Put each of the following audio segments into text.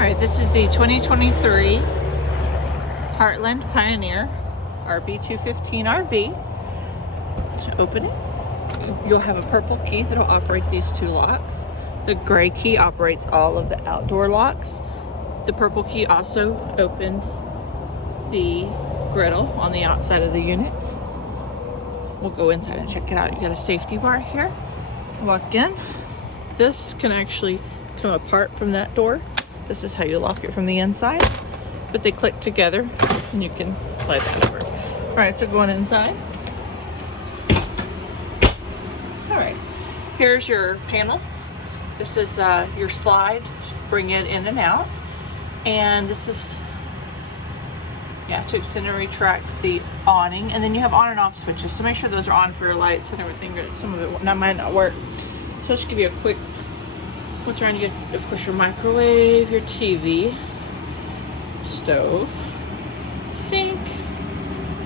Alright, this is the 2023 Heartland Pioneer RB215 RB. To open it, you'll have a purple key that'll operate these two locks. The gray key operates all of the outdoor locks. The purple key also opens the griddle on the outside of the unit. We'll go inside and check it out. You got a safety bar here. Walk in. This can actually come apart from that door. This is how you lock it from the inside, but they click together and you can slide that over. All right, so going inside. All right, here's your panel. This is your slide, bring it in and out. And this is, to extend and retract the awning. And then you have on and off switches, so make sure those are on for your lights and everything. Some of it might not work. So let's give you a quick what's around. You get, of course, your microwave, your TV, stove, sink,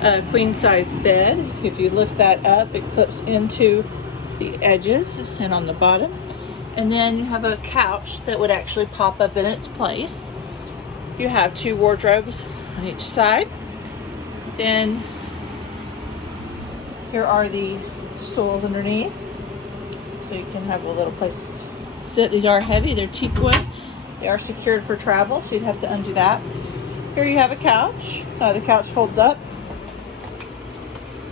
a queen size bed. If you lift that up, it clips into the edges and on the bottom. And then you have a couch that would actually pop up in its place. You have two wardrobes on each side. Then here are the stools underneath, so you can have a little place to sit. These are heavy, they're teak wood. They are secured for travel, so you'd have to undo that. Here you have a couch. The couch folds up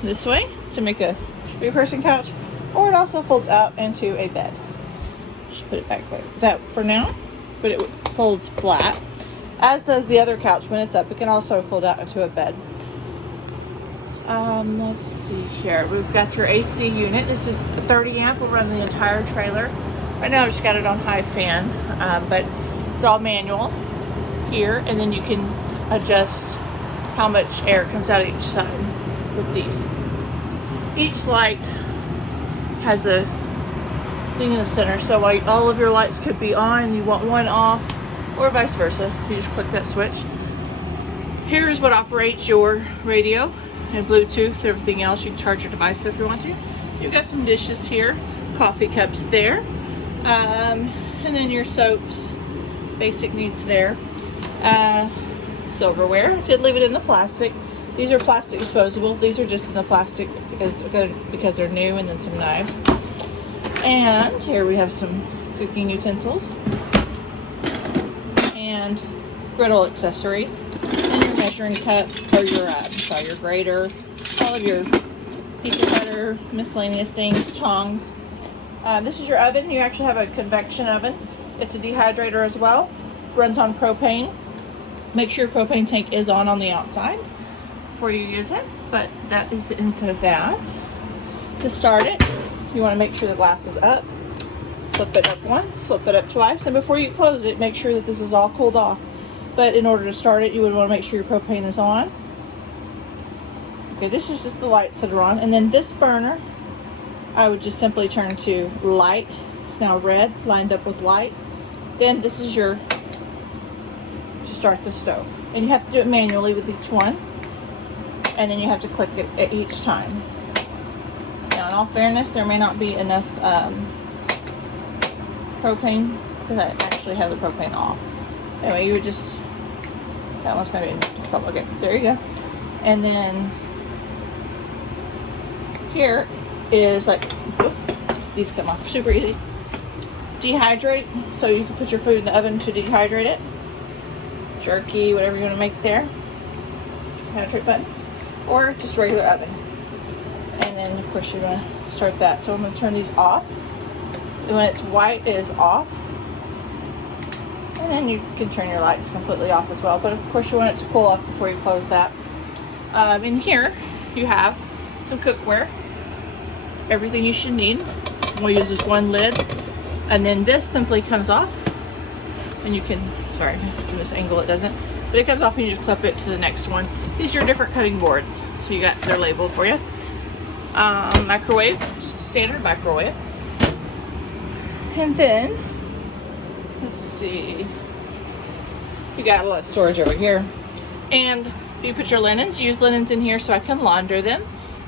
this way to make a three-person couch, or it also folds out into a bed. Just put it back there. That for now, but it folds flat, as does the other couch when it's up. It can also fold out into a bed. Let's see here. We've got your AC unit. This is 30 amp. Will run the entire trailer. Right now I've just got it on high fan, but it's all manual here, and then you can adjust how much air comes out of each side with these. Each light has a thing in the center, so like all of your lights could be on, you want one off, or vice versa. You just click that switch. Here is what operates your radio and Bluetooth. Everything else, you can charge your device if you want to. You've got some dishes here, coffee cups there, and then your soaps, basic needs there. Silverware, did leave it in the plastic. These are plastic disposable. These are just in the plastic because they're new, and then some knives. And here we have some cooking utensils and griddle accessories, and your measuring cup, or your grater, all of your pizza cutter, miscellaneous things, tongs. This is your oven. You actually have a convection oven. It's a dehydrator as well. Runs on propane. Make sure your propane tank is on the outside before you use it, but that is the inside of that. To start it, you want to make sure the glass is up. Flip it up once, flip it up twice, and before you close it, make sure that this is all cooled off. But in order to start it, you would want to make sure your propane is on. Okay, this is just the lights that are on. And then this burner, I would just simply turn to light. It's now red, lined up with light. Then this is your, to start the stove. And you have to do it manually with each one. And then you have to click it at each time. Now, in all fairness, there may not be enough propane, because I actually have the propane off. Anyway, you would just, that one's going to be, okay, there you go. And then here is like, whoop, these come off super easy. Dehydrate, so you can put your food in the oven to dehydrate it. Jerky, whatever you want to make there. Dehydrate button. Or just regular oven. And then, of course, you're going to start that. So I'm going to turn these off. And when it's white, it is off. And then you can turn your lights completely off as well. But of course, you want it to cool off before you close that. In here, you have some cookware. Everything you should need. We'll use this one lid. And then this simply comes off. And you can, sorry, from this angle it doesn't. But it comes off and you just clip it to the next one. These are your different cutting boards. So you got their label for you. Microwave, just a standard microwave. And then, let's see, you got a lot of storage over here. And you put your linens, use linens in here so I can launder them.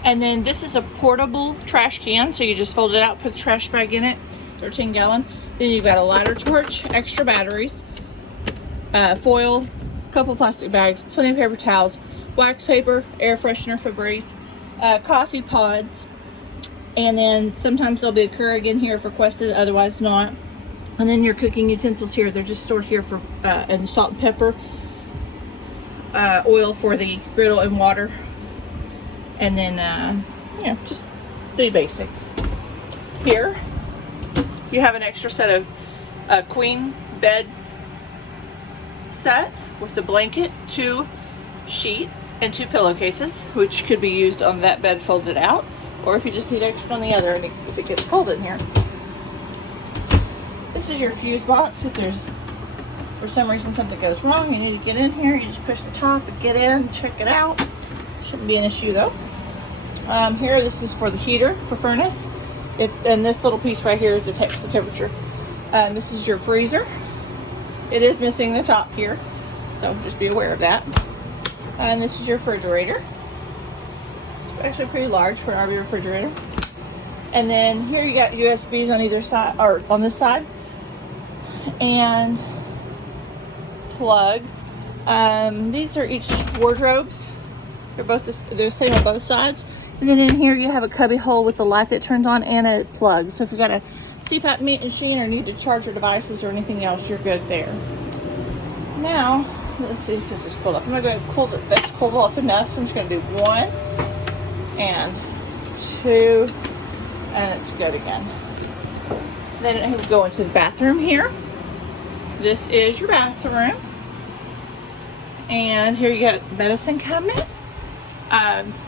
And then this is a portable trash can, so you just fold it out, put the trash bag in it, 13 gallon. Then you've got a ladder torch, extra batteries, foil, couple plastic bags, plenty of paper towels, wax paper, air freshener Febreze, coffee pods, and then sometimes there'll be a Keurig in here if requested, otherwise not. And then your cooking utensils here, they're just stored here for and salt and pepper, oil for the griddle, and water. And then just the basics. Here you have an extra set of queen bed set with the blanket, 2 sheets, and 2 pillowcases, which could be used on that bed folded out, or if you just need extra on the other and if it gets cold in here. This is your fuse box. If there's for some reason something goes wrong, you need to get in here, you just push the top and get in, check it out. Shouldn't be an issue though. Here, this is for the heater for furnace. And this little piece right here detects the temperature. This is your freezer. It is missing the top here, so just be aware of that. And this is your refrigerator. It's actually pretty large for an RV refrigerator. And then here you got USBs on either side, or on this side, and plugs. These are each wardrobes. They're the same on both sides. And then in here you have a cubby hole with the light that turns on and a plug. So if you got a CPAP machine or need to charge your devices or anything else, you're good there. Now, let's see if this is cooled off. I'm going to cool that's cooled off enough, so I'm just going to do 1 and 2, and it's good again. Then we go into the bathroom here. This is your bathroom. And here you got medicine cabinet.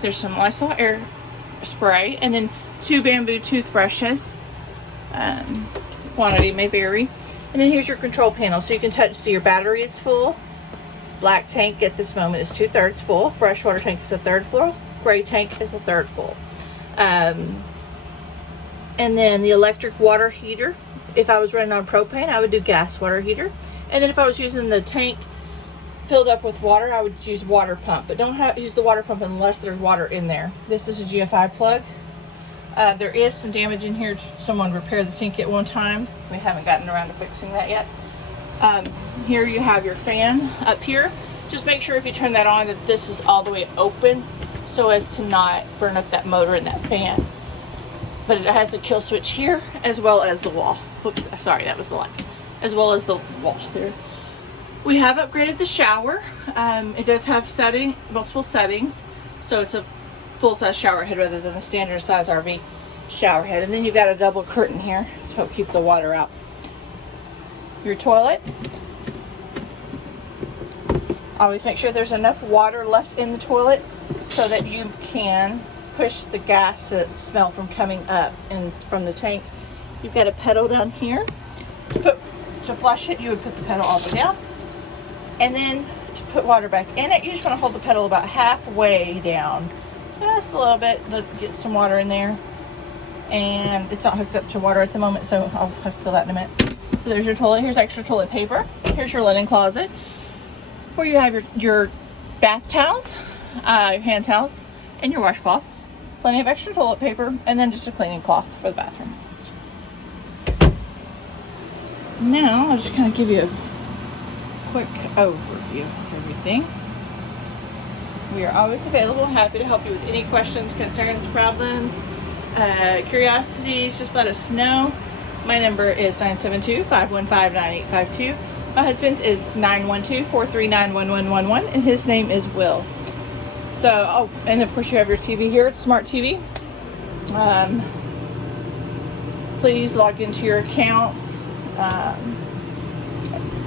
There's some Lysol air spray, and then 2 bamboo toothbrushes. Quantity may vary. And then here's your control panel, so you can see your battery is full. Black tank at this moment is 2/3 full. Freshwater tank is 1/3 full. Gray tank is 1/3 full. And then the electric water heater. If I was running on propane, I would do gas water heater. And then if I was using the tank filled up with water, I would use water pump, but don't use the water pump unless there's water in there. This is a GFI plug. There is some damage in here. Someone repaired the sink at one time. We haven't gotten around to fixing that yet. Here you have your fan up here. Just make sure if you turn that on that this is all the way open so as to not burn up that motor in that fan. But it has a kill switch here as well as the wall. Oops, sorry, that was the light. As well as the wall here. We have upgraded the shower. It does have multiple settings, so it's a full-size shower head rather than the standard size RV shower head. And then you've got a double curtain here to help keep the water out. Your toilet. Always make sure there's enough water left in the toilet so that you can push the gas smell from coming up and from the tank. You've got a pedal down here. To flush it, you would put the pedal all the way down. And then to put water back in it, you just want to hold the pedal about halfway down. Just a little bit, get some water in there. And it's not hooked up to water at the moment, so I'll have to fill that in a minute. So there's your toilet. Here's extra toilet paper. Here's your linen closet, where you have your bath towels, your hand towels, and your washcloths. Plenty of extra toilet paper, and then just a cleaning cloth for the bathroom. Now, I'll just kind of give you a quick overview of everything. We are always available, happy to help you with any questions, concerns, problems, curiosities. Just let us know. My number is 972-515-9852. My husband's is 912-439-1111, and his name is Will. So, and of course you have your TV here. It's smart TV. Please log into your accounts.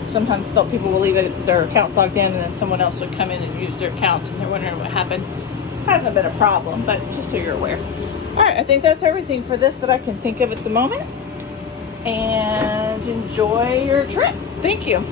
Sometimes people will leave their accounts logged in, and then someone else will come in and use their accounts, and they're wondering what happened. Hasn't been a problem, but just so you're aware. All right, I think that's everything for this that I can think of at the moment. And enjoy your trip. Thank you.